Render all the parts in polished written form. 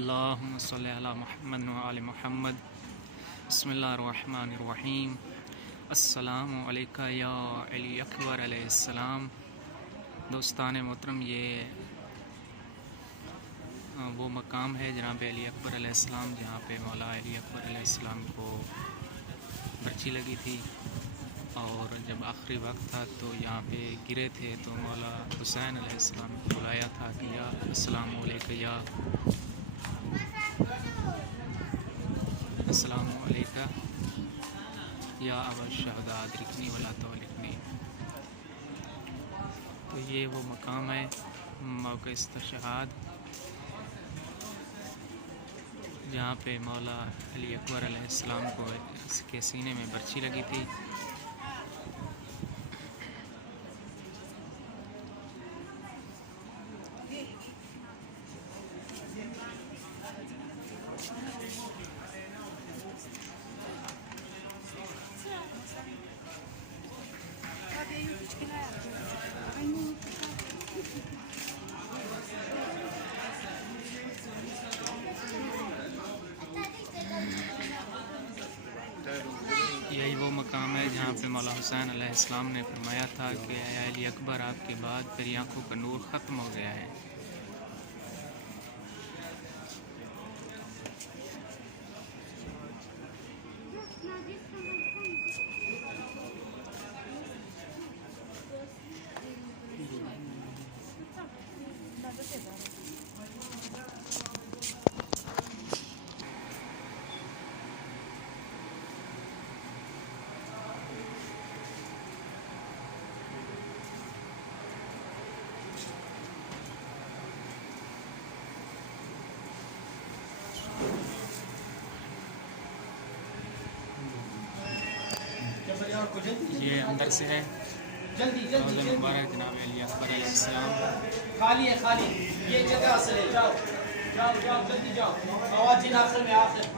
अल्लाहुम्मा सल्ली अला मुहम्मद व आलि मुहम्मद। बिस्मिल्लाहिर्रहमानिर्रहीम। अस्सलामु अलैका या अली अकबर अलैहिस्सलाम। दोस्तान मोहतरम, ये वो मकाम है जनाब अली अकबर अलैहिस्सलाम, जहाँ पे मौला अली अकबर अलैहिस्सलाम को बर्ची लगी थी और जब आखिरी वक्त था तो यहाँ पे गिरे थे तो मौला हुसैन अलैहिस्सलाम को बुलाया था कि या अस्सलामु अलैका या अबा शहदा अदरिकनी वला तौलिकनी। तो ये वो मकाम है मौक़े इस्तिशहाद, जहाँ पे मौला अली अकबर अलैहिस्सलाम को इसके सीने में बर्ची लगी थी। यही वो मकाम है जहाँ पे मौला हुसैन अलैहिस्सलाम ने फरमाया था कि या अली अकबर, आपके बाद मेरी आँखों का नूर ख़त्म हो गया है। ये अंदर से है जल्दी जल्दी मुबारक जनाब अली अकबर अलैहिस्सलाम। खाली है, खाली ये जगह असल है। जाओ जाओ जाओ जल्दी जाओ। आवाज़ आखिर में, आखिर में।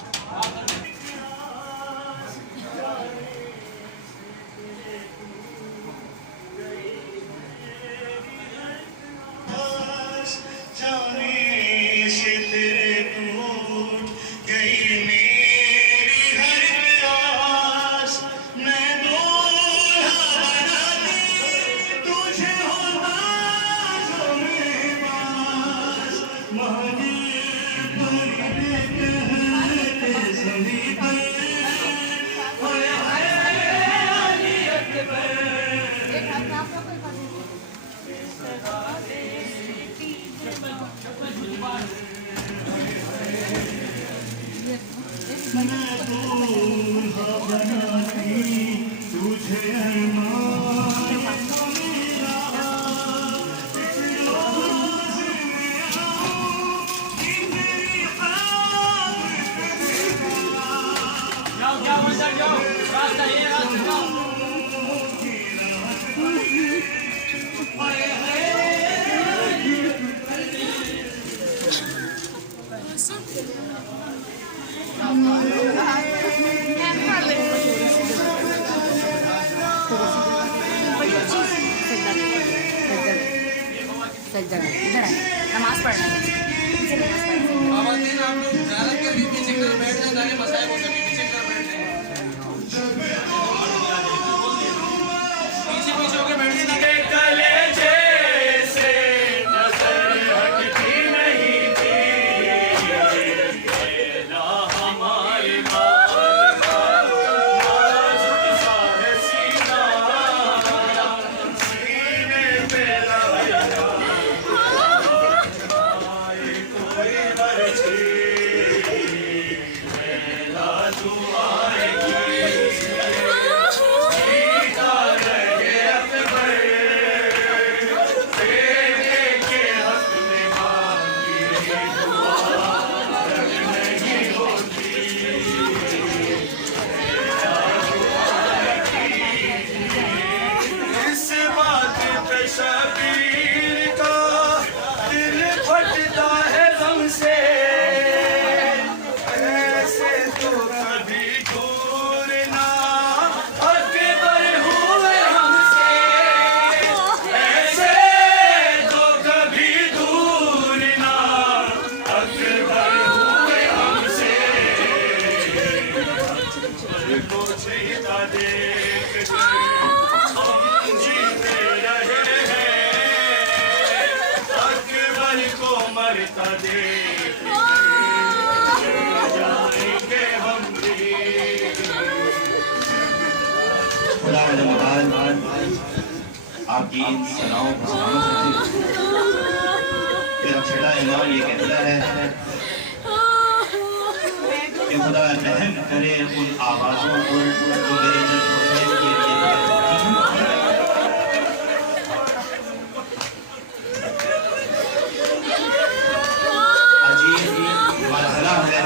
नमाज पढ़ना है। वारता देख जाएंगे हम भी। खुदा आपकी इन सलाहों को सलामत रखे। मेरा छठा इमाम ये कहता है कि खुदा रहम करे उन आवाज़ों पर जो मेरे जल हुसैन के लिए करती हैं। अजीब मरहला है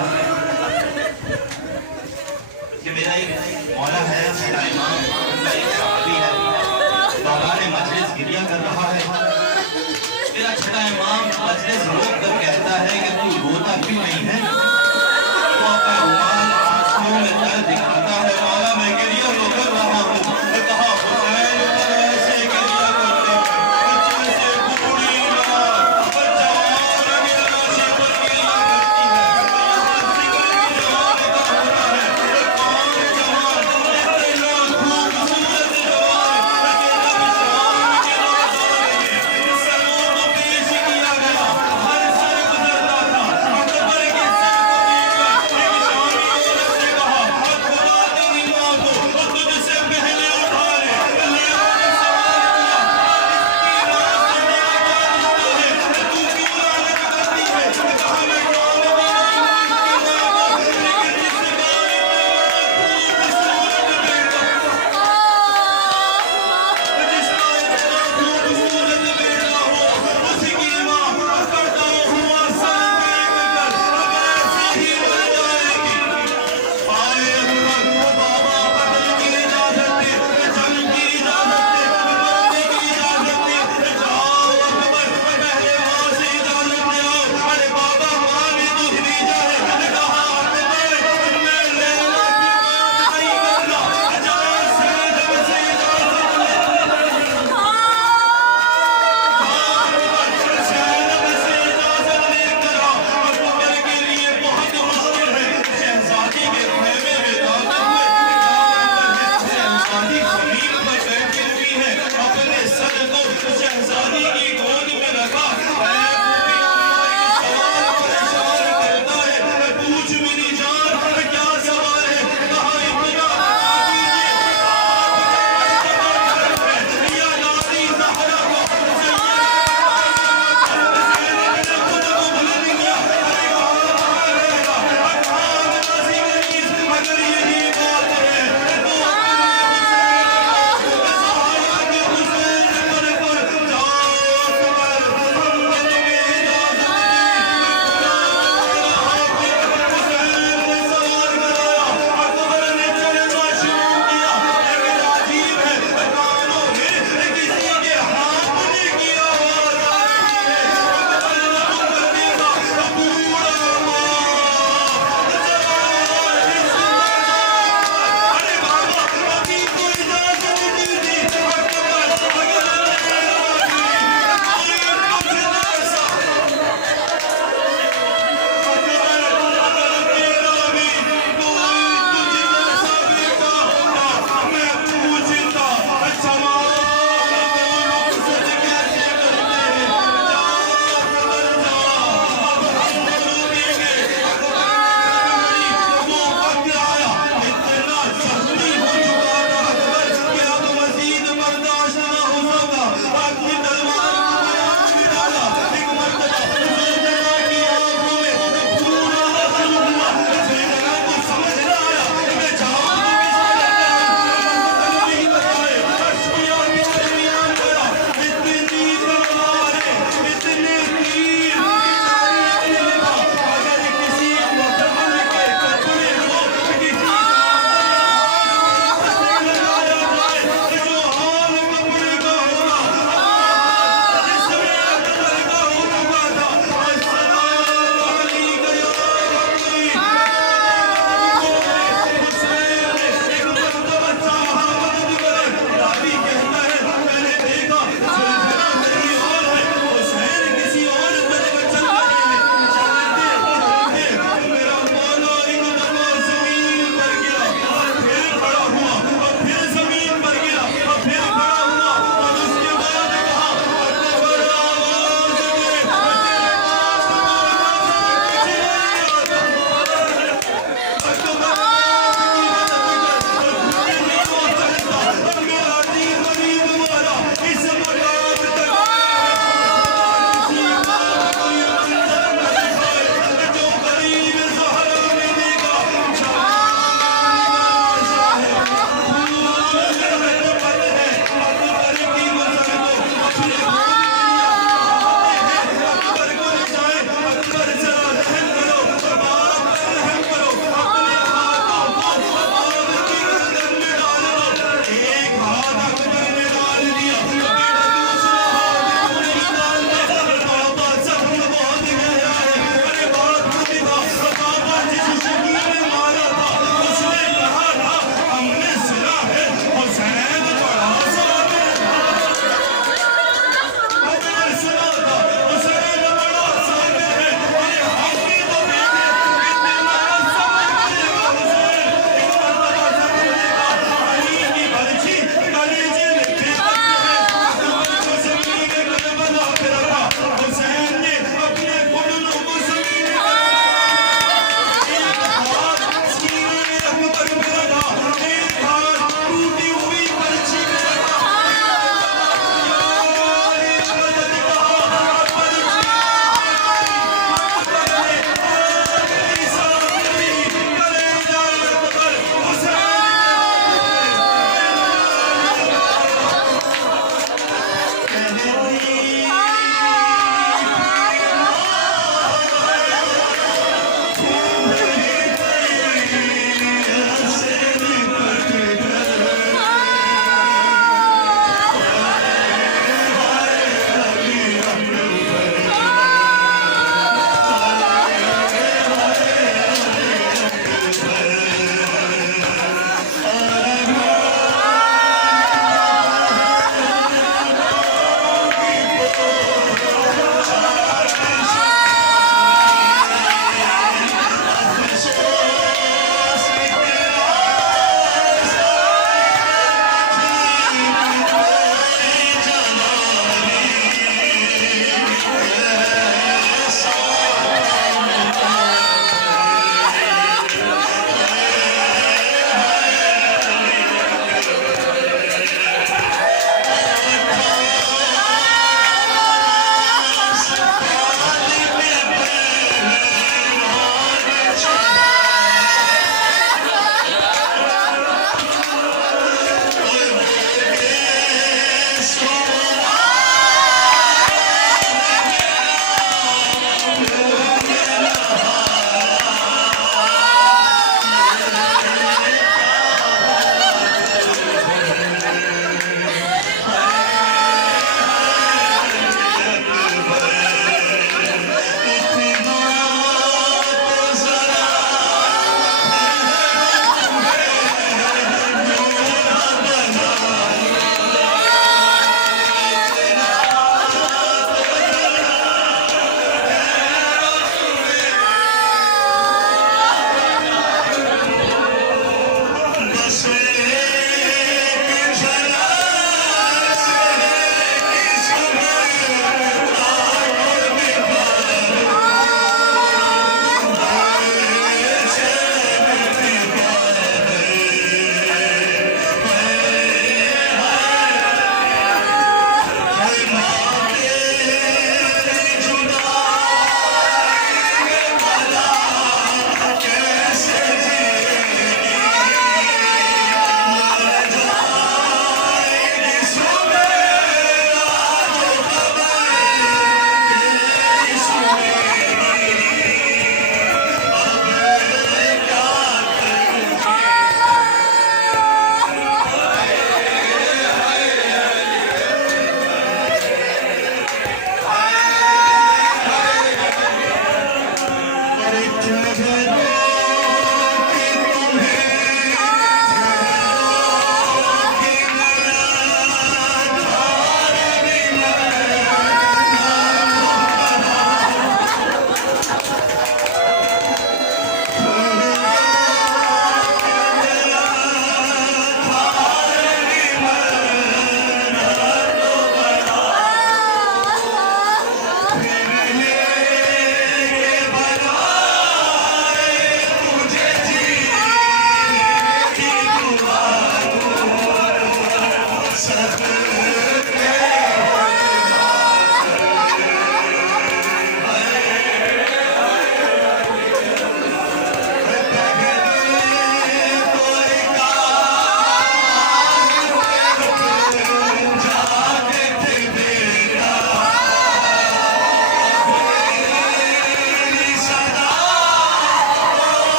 कि मेरा एक मौला है, मेरा इमाम, मेरा एक सहाबी है, दौरान मजलिस गिरिया कर रहा है। मेरा छठा इमाम मजलिस